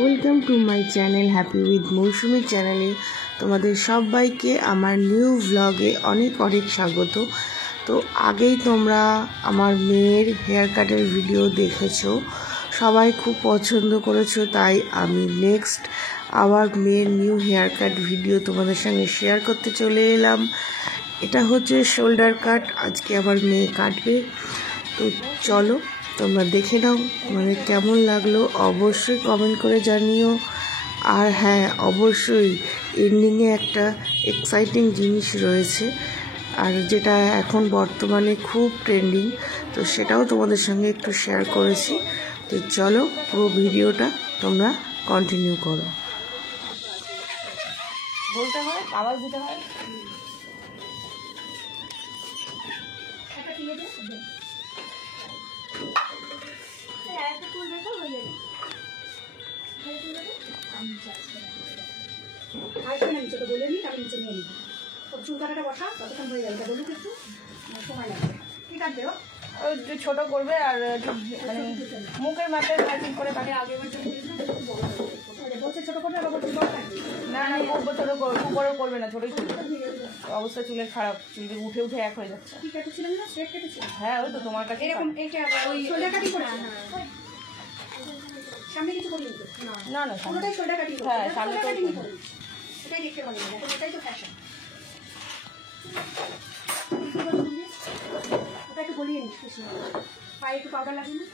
Welcome to my channel happy with Mousumi চ্যানেলে তোমাদের সবাইকে আমার নিউ ব্লগে অনেক অনেক স্বাগত। তো আগেই তোমরা আমার মেয়ের হেয়ার কাটের ভিডিও দেখেছো, সবাই খুব পছন্দ করেছো, তাই আমি নেক্সট আবার মেয়ের নিউ হেয়ার কাট ভিডিও তোমাদের সঙ্গে শেয়ার করতে চলে এলাম। এটা হচ্ছে শোল্ডার কাট, আজকে আবার মেয়ে কাটবে। তো চলো তোমরা দেখে নাও, তোমাদের কেমন লাগলো অবশ্যই কমেন্ট করে জানিও। আর হ্যাঁ, অবশ্যই এন্ডিংয়ে একটা এক্সাইটিং জিনিস রয়েছে, আর যেটা এখন বর্তমানে খুব ট্রেন্ডিং, তো সেটাও তোমাদের সঙ্গে একটু শেয়ার করেছি। তো চলো পুরো ভিডিওটা তোমরা কন্টিনিউ করো। বলতে হয়, আওয়াজ দিতে হয়। ছোট করবে আর মানে মুখের মাথায় ম্যাচিং করে কাটে। আগে ছোট করবে, না না খুব ছোট খুব বড় করবে না, ছোটই করবে। অবস্থা চুলের খারাপ, চুল উঠে উঠে এক হয়ে যাচ্ছে। হ্যাঁ ওই তো তোমার কাছে না না হ্যাঁ সামনে তো একটু গলিয়ে নিস, পায়ে একটু পাউডার লাগে না,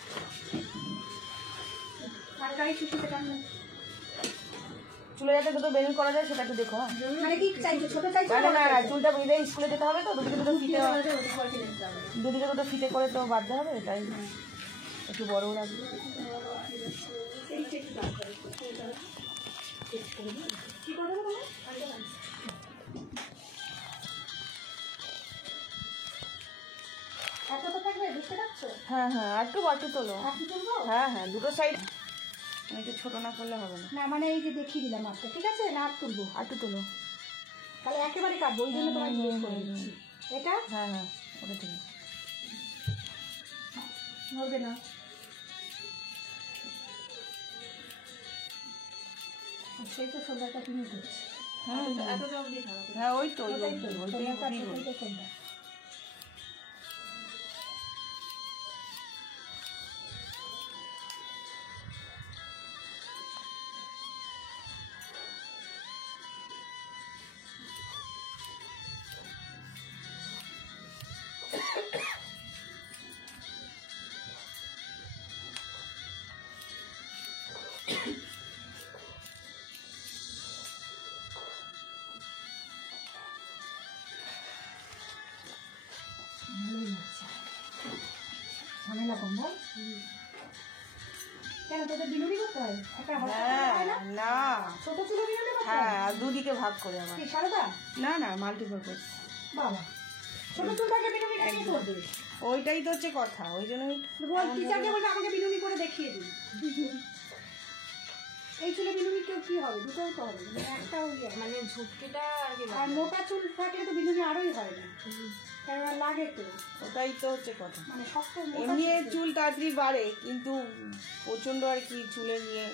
পাউডারই শুকিয়ে টানবে। চুলে যাতে দুটো বেলুন করা যায় সেটা একটু দেখো। মানে কি চাইছো, ছোট চাইছো? না না চুলটা বেঁধে স্কুলে যেতে হবে তো, দুদিকে দুটো ফিতে করে তো বাঁধতে হবে, তাই একটু বড় লাগবে। হ্যাঁ হ্যাঁ একটু তোলো। হ্যাঁ হ্যাঁ দুটো সাইড, একটু ছোট না করলে হবে না। না মানে এই যে দেখিয়ে দিলাম মাপটা, ঠিক আছে? না আর তুলবো, একটু তোলো, তাহলে একেবারে কাটবো, ওই জন্য তোমায় জিজ্ঞেস করে দিচ্ছি। এটা হ্যাঁ হ্যাঁ ওটা ঠিক হবে না। সেই তো সন্ধ্যাটা তুমি করছি। হ্যাঁ ওই তো ঝামেলা কম বল। কেন তোদের বিনুনি করতে হয়? না ছোট চুলো বিনুনি করতে হয়? হ্যাঁ দুদিকে ভাগ করে আমার। সারদা না না মাল্টিপারপাস। বাবা ছোট চুলটাকে বিনুনি কেন করবে? ওইটাই তো হচ্ছে কথা, ওই জন্যই টিচারকে বলবে আমাকে বিনুনি করে দেখিয়ে দিই। এই চুলে বিনুনি কেউ কি হবে? দুটোই তো হবে, একটাও মানে ঝুঁকিটা আর মোটা চুল থাকলে তো বিনুনি আরোই হয় না, কেননা লাগে তো। ওটাই তো হচ্ছে কথা, মানে শক্ত এমনি চুল তাড়াতাড়ি বাড়ে, কিন্তু প্রচণ্ড আর কি চুলে নিয়ে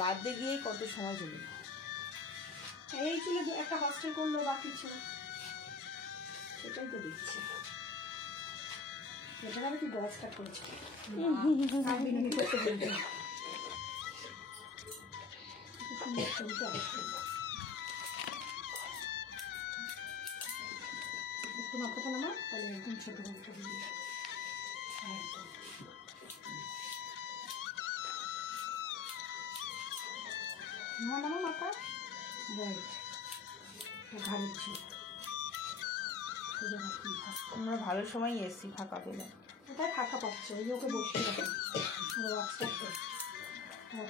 বাঁধতে গিয়ে কত সময় চলে। এই চুলে একটা হস্টেল করলো বা কিছু, সেটাই তো দেখছি। এটা আমি তুই বয়স কাট করেছি, বিনুনি করতে বলবে একটু মাথাটা নামা, তাহলে একদম ছোট মাথা দিয়ে নামা মাথা। রাইট, ঘাড়ের চুল আমরা ভালো সময় এসছি, ফাঁকা পেলে। ওটাই ফাঁকা পাচ্ছে, ওই যে ওকে বসতে হবে।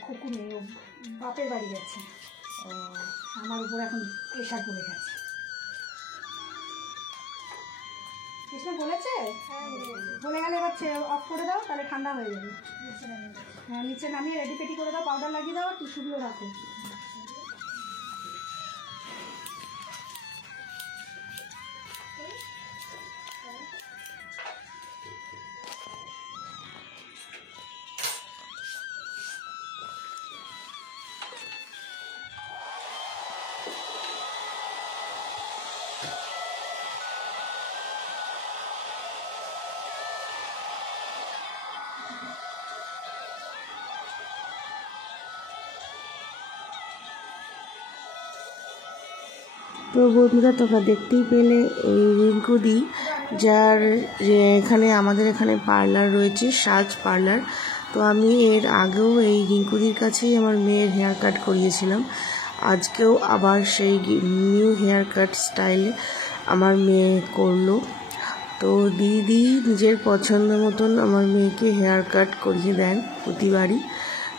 খুকু নেই, ও বাপের বাড়ি গেছে, আমার উপর এখন প্রেশার পড়ে গেছে। কৃষ্ণ বলেছে বলে গেলে এবার অফ করে দাও, তাহলে ঠান্ডা হয়ে যাবে। হ্যাঁ নিচে নামিয়ে রেডি পেটি করে দাও, পাউডার লাগিয়ে দাও, টিস্যুগুলো রাখো। তো বন্ধুরা তোমরা দেখতেই পেলে এই রিঙ্কুদি, যার এখানে আমাদের এখানে পার্লার রয়েছে, সাজ পার্লার। তো আমি এর আগেও এই রিঙ্কুদির কাছেই আমার মেয়ের হেয়ার কাট করিয়েছিলাম। আজকেও আবার সেই নিউ হেয়ার কাট স্টাইলে আমার মেয়ে করলো। তো দিদি নিজের পছন্দ মতন আমার মেয়েকে হেয়ার কাট করিয়ে দেন প্রতিবারই।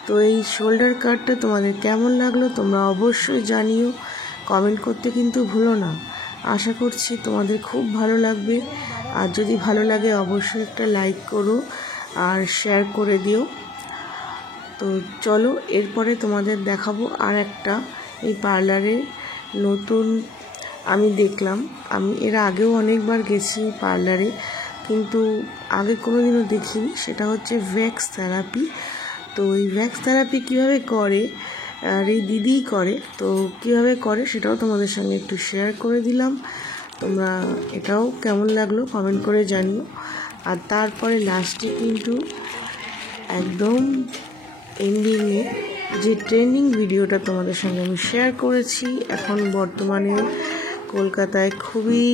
তো এই শোল্ডার কাটটা তোমাদের কেমন লাগলো তোমরা অবশ্যই জানিও, কমেন্ট করতে কিন্তু ভুলো না। আশা করছি তোমাদের খুব ভালো লাগবে। আর যদি ভালো লাগে অবশ্যই একটা লাইক করো আর শেয়ার করে দিও। তো চলো এরপরে তোমাদের দেখাবো আর একটা এই পার্লারের নতুন আমি দেখলাম। আমি এর আগেও অনেকবার গেছি পার্লারে, কিন্তু আগে কোনোদিনও দেখিনি। সেটা হচ্ছে ভ্যাক্স থেরাপি। তো এই ভ্যাক্স থেরাপি কীভাবে করে আর এই দিদিই করে। তো কীভাবে করে সেটাও তোমাদের সঙ্গে একটু শেয়ার করে দিলাম। তোমরা এটাও কেমন লাগলো কমেন্ট করে জানিও। আর তারপরে লাস্টে কিন্তু একদম এন্ডিংয়ে যে ট্রেন্ডিং ভিডিওটা তোমাদের সঙ্গে আমি শেয়ার করেছি, এখন বর্তমানে কলকাতায় খুবই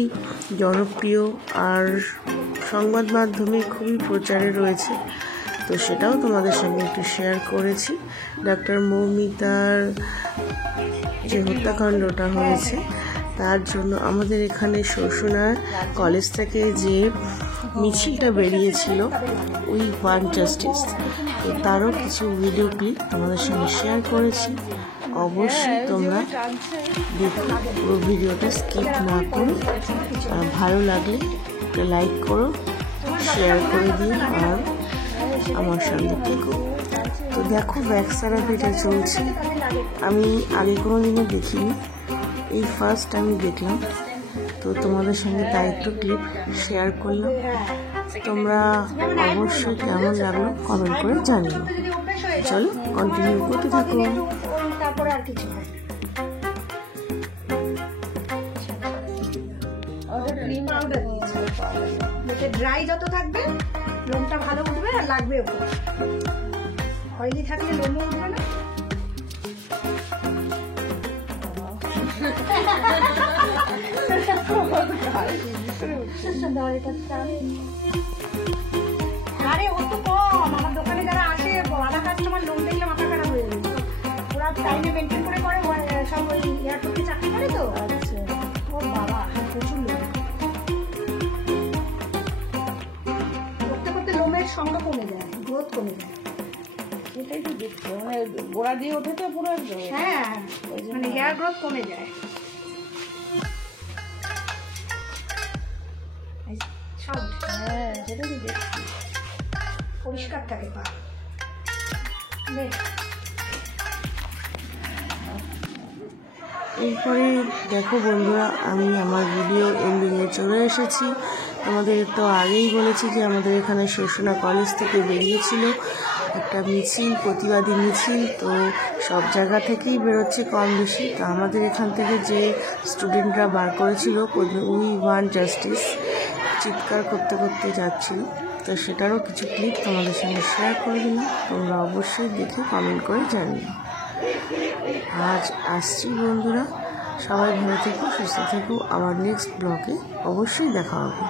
জনপ্রিয় আর সংবাদ মাধ্যমে খুবই প্রচারে রয়েছে। তো সেটাও তোমাদের সঙ্গে একটু শেয়ার করেছি। ডক্টর মৌমিতার যে হত্যাকাণ্ডটা হয়েছে তার জন্য আমাদের এখানে শোষণার কলেজ থেকে যে মিছিলটা বেরিয়েছিল উই ওয়ান্ট জাস্টিস, তো তারও কিছু ভিডিও ক্লিপ তোমাদের সঙ্গে শেয়ার করেছি। অবশ্যই তোমরা দেখো, পুরো ভিডিওটা স্কিপ না করে। ভালো লাগলে একটা লাইক করো, শেয়ার করে দিও আর আমার সঙ্গে থেকো। তো দেখো ভ্যাক্স থেরাপিটা চলছে, আমি আগে কোনো দিনও দেখিনি, এই ফার্স্ট আমি দেখলাম। তো তোমাদের সঙ্গে তাই একটু ক্লিপ শেয়ার করলাম। তোমরা অবশ্যই কেমন লাগলো কমেন্ট করে জানিও। চলো কন্টিনিউ করতে থাকো। তারপরে আর কিছু হয় ড্রাই যত থাকবে লোমটা ভালো উঠবে আর লাগবেও। অয়েলি থাকলে লোমও উঠবে না। আরে ও তো কম, আমার দোকানে যারা আসে আধা কাস্টমার লোম দেখলে মাথা খারাপ হয়ে যাবে। ওরা টাইমে মেনটেন করে সব ওই এয়ারপোর্টে চাকরি করে তো। ও বাবা প্রচুর লোম করতে করতে লোমের সংখ্যা কমে যায়, গ্রোথ কমে যায়। সেটাই তো দেখছো, মানে গোড়া দিয়ে ওঠে তো পুরো একদম। হ্যাঁ, মানে হেয়ার গ্রোথ কমে যায়। হ্যাঁ সেটাই তো দেখছি, পরিষ্কার থাকে পা। এরপরে দেখো বন্ধুরা, আমি আমার ভিডিও এন্ডিংয়ে চলে এসেছি। তোমাদের তো আগেই বলেছি যে আমাদের এখানে শোষণা কলেজ থেকে বেরিয়েছিল একটা মিছিল, প্রতিবাদী মিছিল। তো সব জায়গা থেকেই বেরোচ্ছে কম বেশি। তো আমাদের এখান থেকে যে স্টুডেন্টরা বার করেছিল উই ওয়ান্ট জাস্টিস চিৎকার করতে করতে যাচ্ছিল, তো সেটারও কিছু ক্লিপ তোমাদের সঙ্গে শেয়ার করে দিলাম। তোমরা অবশ্যই দেখে কমেন্ট করে জানিও। আজ আসছি বন্ধুরা, সবাই ভালো থেকো, সুস্থ থেকো। আবার নেক্সট ব্লগে অবশ্যই দেখা হবে।